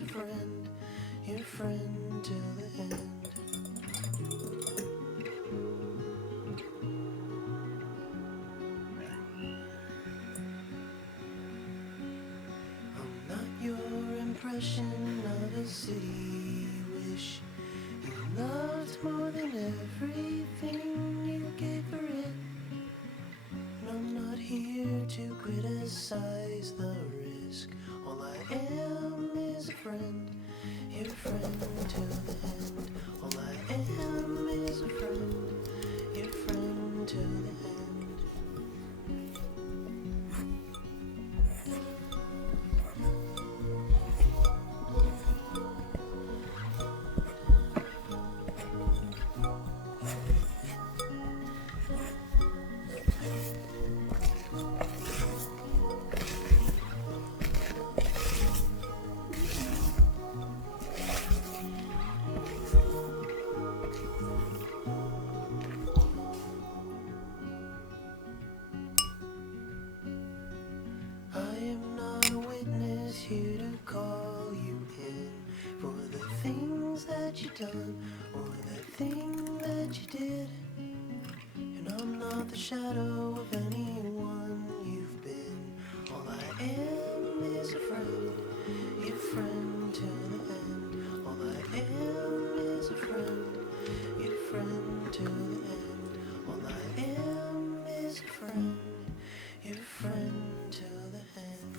is a friend, your friend till the end. I'm not your impression of a city wish you loved more than everything you gave for it. And I'm not here to criticize the risk. All I am is a friend, your friend till the end. All I am is a friend, your friend till the end. I am not a witness here to call you in for the things that you done or the thing that you did. And I'm not the shadow of anyone you've been. All I am is a friend, your friend till the end. All I am is a friend, your friend till the end. All I am is a friend, your friend till the end.